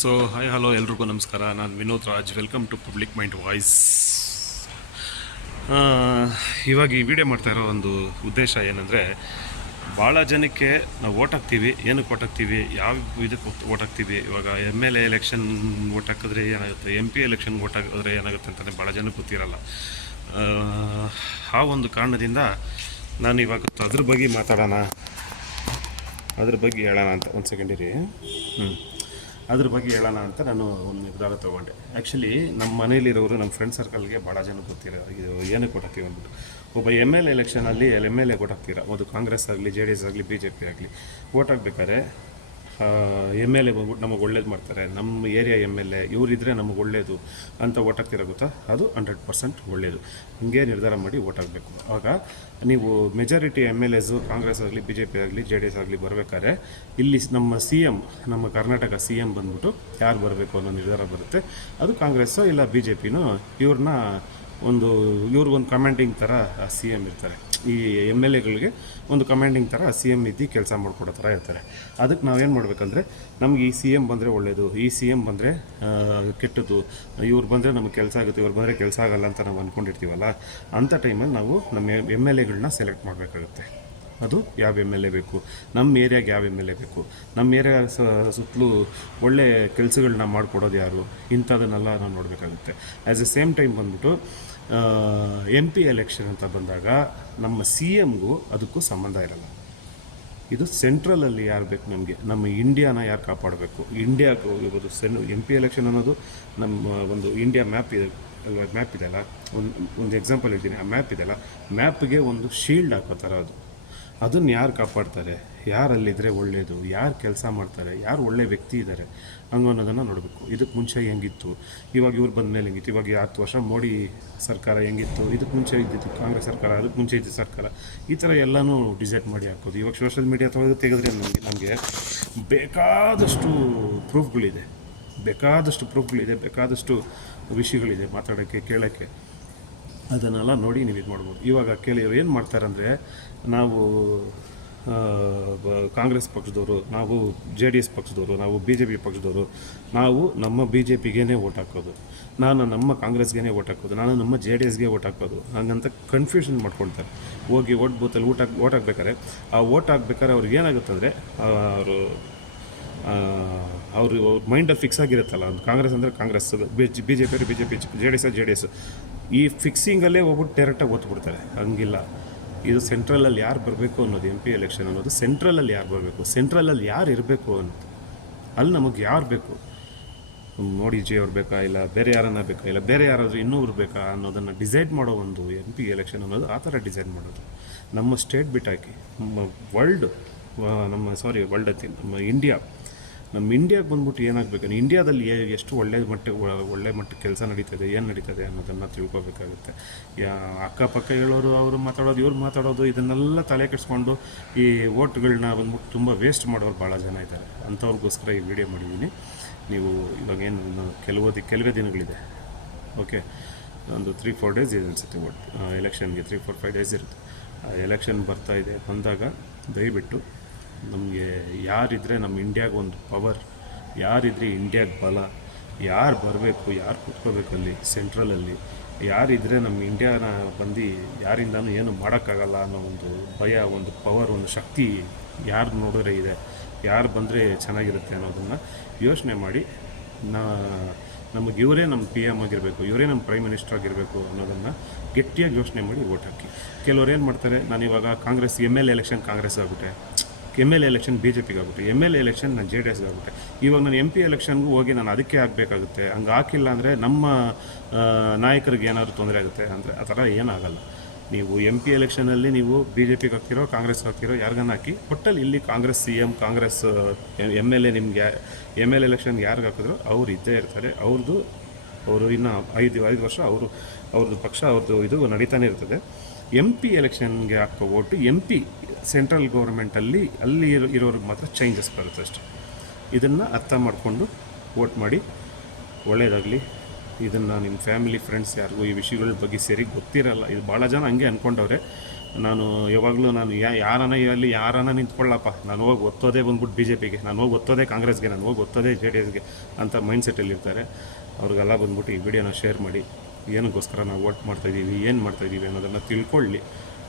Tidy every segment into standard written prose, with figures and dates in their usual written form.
So hi hello ಎಲ್ರಿಗೂ ನಮಸ್ಕಾರ. ನಾನು Vinod Raj. Welcome to public mind voice. ಇವಾಗ ಈ ವಿಡಿಯೋ ಮಾಡ್ತಾ ಇರೋ ಒಂದು ಉದ್ದೇಶ ಏನಂದರೆ, ಭಾಳ ಜನಕ್ಕೆ ನಾವು ಓಟ್ ಹಾಕ್ತೀವಿ. ಏನಕ್ಕೆ ಓಟ್ ಹಾಕ್ತೀವಿ, ಯಾವ ಇದಕ್ಕೆ ಓಟ್ ಹಾಕ್ತೀವಿ, ಇವಾಗ MLA ಎಲೆಕ್ಷನ್ ಓಟ್ ಹಾಕಿದ್ರೆ ಏನಾಗುತ್ತೆ, MP ಎಲೆಕ್ಷನ್ಗೆ ಓಟ್ ಹಾಕಿದ್ರೆ ಏನಾಗುತ್ತೆ ಅಂತಲೇ ಭಾಳ ಜನಕ್ಕೆ ಗೊತ್ತಿರಲ್ಲ. ಆ ಒಂದು ಕಾರಣದಿಂದ ನಾನು ಇವಾಗ ಅದ್ರ ಬಗ್ಗೆ ಮಾತಾಡೋಣ, ಅದ್ರ ಬಗ್ಗೆ ಹೇಳೋಣ ಅಂತ. ಒಂದು ಸೆಕೆಂಡ್ ಇರಿ. ಅದ್ರ ಬಗ್ಗೆ ಹೇಳೋಣ ಅಂತ ನಾನು ಒಂದು ನಿರ್ಧಾರ ತೊಗೊಂಡೆ. ಆ್ಯಕ್ಚುಲಿ ನಮ್ಮ ಮನೇಲಿರೋರು, ನಮ್ಮ ಫ್ರೆಂಡ್ ಸರ್ಕಲ್ಗೆ ಭಾಳ ಜನ ಗೊತ್ತಿರೋ ಇದು ಏನಕ್ಕೆ ಕೊಟ್ಟಾಕ್ತೀವಿ ಅಂದ್ಬಿಟ್ಟು. ಒಬ್ಬ MLA ಎಲೆಕ್ಷನಲ್ಲಿ MLA ಕೊಟ್ಟಾಕ್ತೀರ, ಒಂದು ಕಾಂಗ್ರೆಸ್ ಆಗಲಿ, JDS ಆಗಲಿ, BJP ಆಗಲಿ ಓಟ್ ಹಾಕ್ಬೇಕಾದ್ರೆ MLA ಬಂದ್ಬಿಟ್ಟು ನಮಗೆ ಒಳ್ಳೇದು ಮಾಡ್ತಾರೆ, ನಮ್ಮ ಏರಿಯಾ MLA ಇವರಿದ್ದರೆ ನಮಗೆ ಒಳ್ಳೇದು ಅಂತ ಓಟ್ ಹಾಕ್ತೀರ ಗೊತ್ತಾ, ಅದು 100% ಒಳ್ಳೆಯದು. ಹಿಂಗೆ ನಿರ್ಧಾರ ಮಾಡಿ ಓಟ್ ಹಾಕಬೇಕು. ಆವಾಗ ನೀವು ಮೆಜಾರಿಟಿ MLAs ಕಾಂಗ್ರೆಸ್ ಆಗಲಿ, BJP ಆಗಲಿ, JDS ಆಗಲಿ ಬರಬೇಕಾದ್ರೆ ಇಲ್ಲಿ ನಮ್ಮ CM, ನಮ್ಮ ಕರ್ನಾಟಕ CM ಬಂದ್ಬಿಟ್ಟು ಯಾರು ಬರಬೇಕು ಅನ್ನೋ ನಿರ್ಧಾರ ಬರುತ್ತೆ. ಅದು ಕಾಂಗ್ರೆಸ್ಸೋ ಇಲ್ಲ BJPನೋ ಇವ್ರಿಗೊಂದು ಕಮಾಂಡಿಂಗ್ ಥರ CM ಇರ್ತಾರೆ. ಈ MLAಗಳಿಗೆ ಒಂದು ಕಮಾಂಡಿಂಗ್ ಥರ CM ಇದ್ದು ಕೆಲಸ ಮಾಡಿಕೊಡೋ ಥರ ಇರ್ತಾರೆ. ಅದಕ್ಕೆ ನಾವೇನು ಮಾಡಬೇಕಂದ್ರೆ, ನಮ್ಗೆ ಈ CM ಬಂದರೆ ಒಳ್ಳೆಯದು, ಈ CM ಬಂದರೆ ಕೆಟ್ಟದ್ದು, ಇವ್ರು ಬಂದರೆ ನಮಗೆ ಕೆಲಸ ಆಗುತ್ತೆ, ಇವ್ರು ಬಂದರೆ ಕೆಲಸ ಆಗಲ್ಲ ಅಂತ ನಾವು ಅಂದ್ಕೊಂಡಿರ್ತೀವಲ್ಲ, ಅಂಥ ಟೈಮಲ್ಲಿ ನಾವು ನಮ್ಮ MLAಗಳನ್ನ ಸೆಲೆಕ್ಟ್ ಮಾಡಬೇಕಾಗುತ್ತೆ. ಅದು ಯಾವ MLA ಬೇಕು, ನಮ್ಮ ಏರಿಯಾಗೆ ಯಾವ MLA ಬೇಕು, ನಮ್ಮ ಏರಿಯಾ ಸುತ್ತಲೂ ಒಳ್ಳೆ ಕೆಲಸಗಳನ್ನ ಮಾಡಿಕೊಡೋದು ಯಾರು, ಇಂಥದನ್ನೆಲ್ಲ ನಾವು ನೋಡಬೇಕಾಗುತ್ತೆ. ಆ್ಯಸ್ ಎ ಸೇಮ್ ಟೈಮ್ ಬಂದ್ಬಿಟ್ಟು MP ಎಲೆಕ್ಷನ್ ಅಂತ ಬಂದಾಗ ನಮ್ಮ CMಗೂ ಅದಕ್ಕೂ ಸಂಬಂಧ ಇರಲ್ಲ. ಇದು ಸೆಂಟ್ರಲಲ್ಲಿ ಯಾರು ಬೇಕು, ನಮಗೆ ನಮ್ಮ ಇಂಡಿಯಾನ ಯಾರು ಕಾಪಾಡಬೇಕು, ಇಂಡಿಯಾಗೆ ಹೋಗಿರ್ಬೋದು. MP ಎಲೆಕ್ಷನ್ ಅನ್ನೋದು ನಮ್ಮ ಒಂದು ಇಂಡಿಯಾ ಮ್ಯಾಪ್ ಇದೆಯಲ್ಲ, ಒಂದು ಎಕ್ಸಾಂಪಲ್ ಹೇಳ್ತೀನಿ. ಆ ಮ್ಯಾಪ್ ಇದೆಯಲ್ಲ, ಮ್ಯಾಪ್ಗೆ ಒಂದು ಶೀಲ್ಡ್ ಹಾಕೋ ಥರ ಅದನ್ನು ಯಾರು ಕಾಪಾಡ್ತಾರೆ, ಯಾರಲ್ಲಿದ್ದರೆ ಒಳ್ಳೆಯದು, ಯಾರು ಕೆಲಸ ಮಾಡ್ತಾರೆ, ಯಾರು ಒಳ್ಳೆ ವ್ಯಕ್ತಿ ಇದ್ದಾರೆ ಅನ್ನೋದನ್ನು ನೋಡಬೇಕು. ಇದಕ್ಕೆ ಮುಂಚೆ ಹೆಂಗಿತ್ತು, ಇವಾಗ ಇವ್ರು ಬಂದ ಮೇಲೆ ಹೆಂಗಿತ್ತು, ಇವಾಗ 10 ವರ್ಷ ಮೋಡಿ ಸರ್ಕಾರ ಹೆಂಗಿತ್ತು, ಇದಕ್ಕೆ ಮುಂಚೆ ಇದ್ದಿದ್ದು ಕಾಂಗ್ರೆಸ್ ಸರ್ಕಾರ, ಅದಕ್ಕೆ ಮುಂಚೆ ಇದ್ದ ಸರ್ಕಾರ, ಈ ಥರ ಎಲ್ಲನೂ ಡಿಸೈಡ್ ಮಾಡಿ ಹಾಕೋದು. ಇವಾಗ ಸೋಷಿಯಲ್ ಮೀಡಿಯಾ ತೆಗೆದ್ರೆ ನಮಗೆ ಬೇಕಾದಷ್ಟು ಪ್ರೂಫ್ಗಳಿದೆ, ಬೇಕಾದಷ್ಟು ವಿಷಯಗಳಿದೆ ಮಾತಾಡೋಕ್ಕೆ, ಕೇಳೋಕ್ಕೆ. ಅದನ್ನೆಲ್ಲ ನೋಡಿ ನೀವು ಇದು ಮಾಡ್ಬೋದು. ಇವಾಗ ಕೆಲವರು ಏನು ಮಾಡ್ತಾರಂದರೆ, ನಾವು ಕಾಂಗ್ರೆಸ್ ಪಕ್ಷದವರು, ನಾವು JDS ಪಕ್ಷದವರು, ನಾವು BJP ಪಕ್ಷದವರು, ನಾವು ನಮ್ಮ BJPಗೇ ಓಟ್ ಹಾಕೋದು, ನಾನು ನಮ್ಮ ಕಾಂಗ್ರೆಸ್ಗೆ ಓಟ್ ಹಾಕೋದು, ನಾನು ನಮ್ಮ JDSಗೆ ಓಟ್ ಹಾಕೋದು, ಹಂಗಂತ ಕನ್ಫ್ಯೂಷನ್ ಮಾಡ್ಕೊಳ್ತಾರೆ. ಹೋಗಿ ಓಟ್ ಬೂತಲ್ಲಿ ಓಟ್ ಹಾಕ್ಬೇಕಾರೆ, ಆ ಓಟ್ ಹಾಕ್ಬೇಕಾದ್ರೆ ಅವ್ರಿಗೆ ಏನಾಗುತ್ತೆ ಅಂದರೆ, ಅವ್ರ ಮೈಂಡಲ್ಲಿ ಫಿಕ್ಸ್ ಆಗಿರುತ್ತಲ್ಲ, ಕಾಂಗ್ರೆಸ್ ಅಂದರೆ ಕಾಂಗ್ರೆಸ್, BJP JDS ಈ ಫಿಕ್ಸಿಂಗಲ್ಲೇ ಹೋಗ್ಬಿಟ್ಟು ಡೈರೆಕ್ಟಾಗಿ ಓದ್ಬಿಡ್ತಾರೆ. ಹಂಗಿಲ್ಲ. ಇದು ಸೆಂಟ್ರಲಲ್ಲಿ ಯಾರು ಬರಬೇಕು ಅನ್ನೋದು, MP ಎಲೆಕ್ಷನ್ ಅನ್ನೋದು ಸೆಂಟ್ರಲಲ್ಲಿ ಯಾರು ಬರಬೇಕು, ಸೆಂಟ್ರಲಲ್ಲಿ ಯಾರು ಇರಬೇಕು ಅನ್ನೋದು. ಅಲ್ಲಿ ನಮಗೆ ಯಾರು ಬೇಕು, ಮೋಡಿ ಜಿ ಅವ್ರು ಬೇಕಾ, ಇಲ್ಲ ಬೇರೆ ಯಾರನ್ನ ಬೇಕಾ, ಇಲ್ಲ ಬೇರೆ ಯಾರಾದರೂ ಇನ್ನೂರು ಬೇಕಾ ಅನ್ನೋದನ್ನು ಡಿಸೈಡ್ ಮಾಡೋ ಒಂದು MP ಎಲೆಕ್ಷನ್ ಅನ್ನೋದು ಆ ಥರ ಡಿಸೈಡ್ ಮಾಡೋದು. ನಮ್ಮ ಸ್ಟೇಟ್ ಬಿಟ್ಟಾಕಿ ನಮ್ಮ ವರ್ಲ್ಡ್ ನಮ್ಮ ಇಂಡಿಯಾಗೆ ಬಂದ್ಬಿಟ್ಟು ಏನಾಗಬೇಕು, ಇಂಡಿಯಾದಲ್ಲಿ ಎಷ್ಟು ಒಳ್ಳೆ ಮಟ್ಟಕ್ಕೆ ಕೆಲಸ ನಡೀತದೆ, ಏನು ನಡೀತದೆ ಅನ್ನೋದನ್ನು ತಿಳ್ಕೊಬೇಕಾಗುತ್ತೆ. ಅಕ್ಕಪಕ್ಕ ಹೇಳೋರು, ಅವರು ಮಾತಾಡೋದು, ಇವ್ರು ಮಾತಾಡೋದು, ಇದನ್ನೆಲ್ಲ ತಲೆ ಕೆಡಿಸ್ಕೊಂಡು ಈ ಓಟ್ಗಳನ್ನ ಬಂದ್ಬಿಟ್ಟು ತುಂಬ ವೇಸ್ಟ್ ಮಾಡೋರು ಭಾಳ ಜನ ಇದ್ದಾರೆ. ಅಂಥವ್ರಿಗೋಸ್ಕರ ಈ ವಿಡಿಯೋ ಮಾಡಿದ್ದೀನಿ. ನೀವು ಇವಾಗೇನು ಕೆಲವೇ ದಿನಗಳಿದೆ, ಓಕೆ, ಒಂದು 3-4 ಡೇಸ್ ಇದೆ ಅನಿಸುತ್ತೆ ಎಲೆಕ್ಷನ್ಗೆ. 3-4-5 ಡೇಸ್ ಇರುತ್ತೆ. ಎಲೆಕ್ಷನ್ ಬಂದಾಗ ದಯವಿಟ್ಟು ನಮಗೆ ಯಾರಿದ್ರೆ ನಮ್ಮ ಇಂಡಿಯಾಗೆ ಒಂದು ಪವರ್, ಯಾರಿದ್ರೆ ಇಂಡಿಯಾಗೆ ಬಲ, ಯಾರು ಬರಬೇಕು, ಯಾರು ಕೂತ್ಕೋಬೇಕಲ್ಲಿ ಸೆಂಟ್ರಲಲ್ಲಿ, ಯಾರಿದ್ರೆ ನಮ್ಮ ಇಂಡಿಯಾನ ಬಂದು ಯಾರಿಂದನೂ ಏನು ಮಾಡೋಕ್ಕಾಗಲ್ಲ ಅನ್ನೋ ಒಂದು ಭಯ, ಒಂದು ಪವರ್, ಒಂದು ಶಕ್ತಿ ಯಾರು ನೋಡಿದ್ರೆ ಇದೆ, ಯಾರು ಬಂದರೆ ಚೆನ್ನಾಗಿರುತ್ತೆ ಅನ್ನೋದನ್ನು ಯೋಚನೆ ಮಾಡಿ, ನಮಗೆ ಇವರೇ ನಮ್ಮ PM ಆಗಿರಬೇಕು, ಇವರೇ ನಮ್ಮ ಪ್ರೈಮ್ ಮಿನಿಸ್ಟರ್ ಆಗಿರಬೇಕು ಅನ್ನೋದನ್ನು ಗಟ್ಟಿಯಾಗಿ ಯೋಚನೆ ಮಾಡಿ ಓಟ್ ಹಾಕಿ. ಕೆಲವ್ರು ಏನು ಮಾಡ್ತಾರೆ, ನಾನಿವಾಗ ಕಾಂಗ್ರೆಸ್ MLA ಎಲೆಕ್ಷನ್ ಕಾಂಗ್ರೆಸ್ ಆಗುತ್ತೆ, MLA ಎಲೆಕ್ಷನ್ BJPಗೆ ಆಗುತ್ತೆ, MLA ಎಲೆಕ್ಷನ್ ನಾನು JDSಗೆ ಆಗುತ್ತೆ. ಇವಾಗ ನಾನು MP ಎಲೆಕ್ಷನ್ಗೂ ಹೋಗಿ ನಾನು ಅದಕ್ಕೆ ಆಗಬೇಕಾಗುತ್ತೆ. ಹಂಗೆ ಹಾಕಿಲ್ಲ ಅಂದರೆ ನಮ್ಮ ನಾಯಕರಿಗೆ ಏನಾದರೂ ತೊಂದರೆ ಆಗುತ್ತೆ ಅಂದರೆ ಆ ಥರ ಏನಾಗಲ್ಲ. ನೀವು MP ಎಲೆಕ್ಷನಲ್ಲಿ ನೀವು BJPಗೆ ಹಾಕ್ತಿರೋ, ಕಾಂಗ್ರೆಸ್ಗೆ ಹಾಕ್ತಿರೋ, ಯಾರಿಗನ್ನ ಹಾಕಿ, ಒಟ್ಟಲ್ಲಿ ಇಲ್ಲಿ ಕಾಂಗ್ರೆಸ್ CM, ಕಾಂಗ್ರೆಸ್ MLA, ನಿಮಗೆ MLA ಎಲೆಕ್ಷನ್ಗೆ ಯಾರಿಗೆ ಹಾಕಿದ್ರು ಅವ್ರು ಇದ್ದೇ ಇರ್ತಾರೆ. ಅವರು ಇನ್ನು 5 ವರ್ಷ ಅವ್ರದ್ದು ಪಕ್ಷ, ಅವ್ರದ್ದು ಇದು ನಡೀತಾನೆ ಇರ್ತದೆ. MP ಎಲೆಕ್ಷನ್ಗೆ ಹಾಕೋ ಓಟು MP ಸೆಂಟ್ರಲ್ ಗೌರ್ಮೆಂಟಲ್ಲಿ ಇರೋರಿಗೆ ಮಾತ್ರ ಚೇಂಜಸ್ ಬರುತ್ತೆ ಅಷ್ಟೆ. ಇದನ್ನು ಅರ್ಥ ಮಾಡಿಕೊಂಡು ವೋಟ್ ಮಾಡಿ, ಒಳ್ಳೆಯದಾಗಲಿ. ಇದನ್ನು ನಿಮ್ಮ ಫ್ಯಾಮಿಲಿ ಫ್ರೆಂಡ್ಸ್ ಯಾರಿಗೂ ಈ ವಿಷಯಗಳ ಬಗ್ಗೆ ಸರಿ ಗೊತ್ತಿರಲ್ಲ, ಇದು ಭಾಳ ಜನ ಹಂಗೆ ಅಂದ್ಕೊಂಡವ್ರೆ. ನಾನು ಯಾವಾಗಲೂ ನಾನು ಯಾರನ್ನ ಅಲ್ಲಿ ಯಾರನ್ನ ನಿಂತ್ಕೊಳ್ಳಪ್ಪ, ನಾನು ಹೋಗಿ ಒತ್ತೋದೇ ಬಂದ್ಬಿಟ್ಟು ಬಿ ಜೆ ಪಿಗೆ, ನಾನು ಹೋಗಿ ಒತ್ತೋದೇ ಕಾಂಗ್ರೆಸ್ಗೆ, ನಾನು ಹೋಗಿ ಒತ್ತೋದೇ ಜೆ ಡಿ ಎಸ್ಗೆ ಅಂತ ಮೈಂಡ್ಸೆಟ್ಟಲ್ಲಿ ಇರ್ತಾರೆ. ಅವ್ರಿಗೆಲ್ಲ ಬಂದ್ಬಿಟ್ಟು ಈ ವಿಡಿಯೋನ ಶೇರ್ ಮಾಡಿ, ಏನಕ್ಕೋಸ್ಕರ ನಾವು ವೋಟ್ ಮಾಡ್ತಾಯಿದ್ದೀವಿ, ಏನು ಮಾಡ್ತಾಯಿದ್ದೀವಿ ಅನ್ನೋದನ್ನು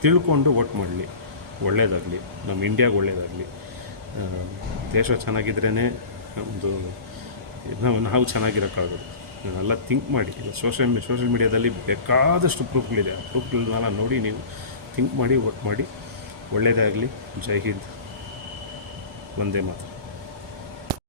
ತಿಳ್ಕೊಂಡು ವೋಟ್ ಮಾಡಲಿ. ಒಳ್ಳೆಯದಾಗಲಿ, ನಮ್ಮ ಇಂಡಿಯಾಗೆ ಒಳ್ಳೆಯದಾಗಲಿ. ದೇಶ ಚೆನ್ನಾಗಿದ್ರೇ ಒಂದು ನಾವು ಚೆನ್ನಾಗಿರೋಕ್ಕಾಗೋದು. ಎಲ್ಲ ಥಿಂಕ್ ಮಾಡಿ. ಸೋಷಿಯಲ್ ಮೀಡಿಯಾದಲ್ಲಿ ಬೇಕಾದಷ್ಟು ಪ್ರೂಫ್ಗಳಿದೆ. ಆ ಪ್ರೂಫ್ಗಳನ್ನೆಲ್ಲ ನೋಡಿ ನೀವು ಥಿಂಕ್ ಮಾಡಿ ವೋಟ್ ಮಾಡಿ. ಒಳ್ಳೆಯದಾಗಲಿ. ಜೈ ಹಿಂದ್. ವಂದೇ ಮಾತರಂ.